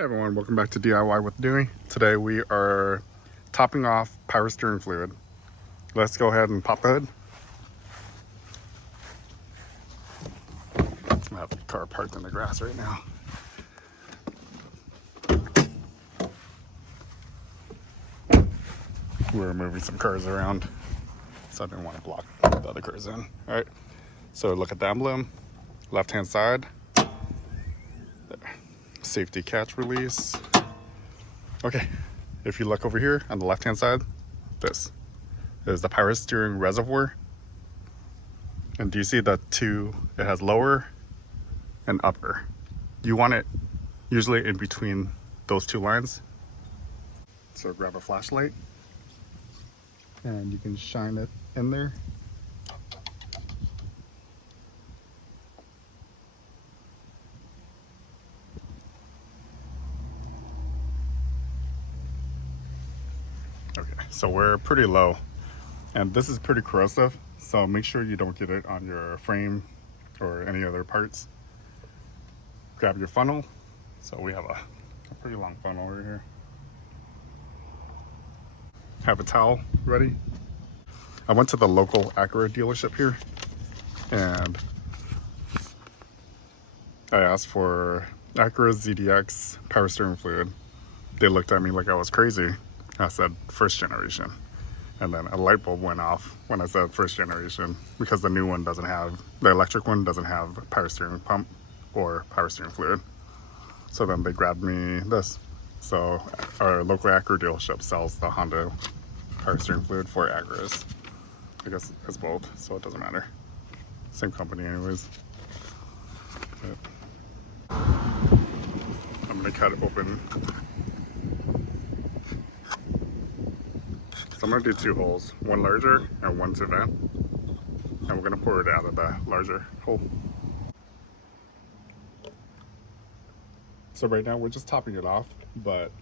Hey everyone, welcome back to DIY with Dewey. Today we are topping off power steering fluid. Let's go ahead and pop the hood. I have the car parked in the grass right now. We're moving some cars around, so I didn't want to block the other cars in. All right, so look at the emblem, left-hand side. There. Safety catch release. Okay, if you look over here on the left-hand side, this is the power steering reservoir. And do you see the two? It has lower and upper. You want it usually in between those two lines. So grab a flashlight and you can shine it in there. Okay, so we're pretty low and this is pretty corrosive, so make sure you don't get it on your frame or any other parts. Grab your funnel. So we have a pretty long funnel over here. Have a towel ready. I went to the local Acura dealership here and I asked for Acura ZDX power steering fluid. They looked at me like I was crazy. I said first generation, and then a light bulb went off when I said first generation, because the new one doesn't have, the electric one doesn't have power steering pump or power steering fluid. So then they grabbed me this. So our local Acura dealership sells the Honda power steering fluid for Acuras. I guess it's both, so it doesn't matter. Same company anyways. But I'm gonna cut it open. So I'm gonna do two holes, one larger and one to vent. And we're gonna pour it out of the larger hole. So right now we're just topping it off, but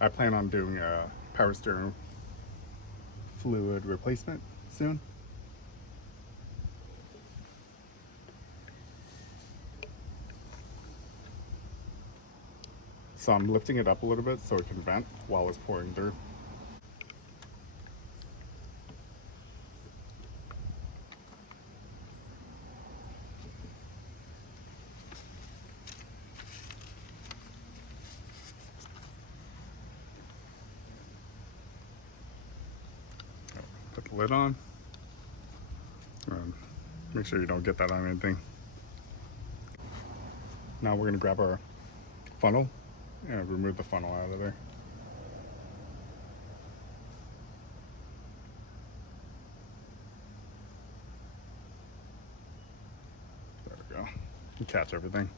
I plan on doing a power steering fluid replacement soon. So I'm lifting it up a little bit so it can vent while it's pouring through. Put the lid on. Make sure you don't get that on anything. Now we're gonna grab our funnel and remove the funnel out of there. There we go. You catch everything.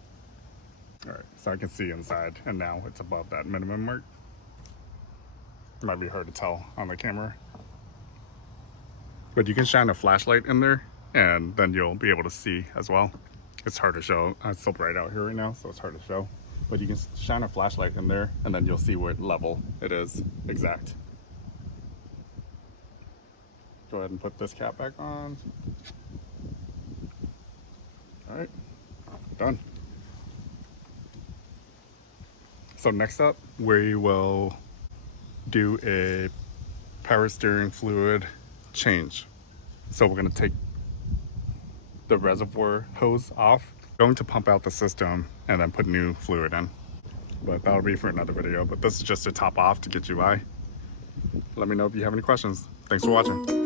All right, so I can see inside, and now it's above that minimum mark. It might be hard to tell on the camera, but you can shine a flashlight in there and then you'll be able to see as well. It's hard to show. It's so bright out here right now, so it's hard to show. But you can shine a flashlight in there and then you'll see what level it is exact. Go ahead and put this cap back on. All right, done. So next up, we will do a power steering fluid change. So we're gonna take the reservoir hose off, going to pump out the system and then put new fluid in. But that'll be for another video, but this is just to top off to get you by. Let me know if you have any questions. Thanks for watching.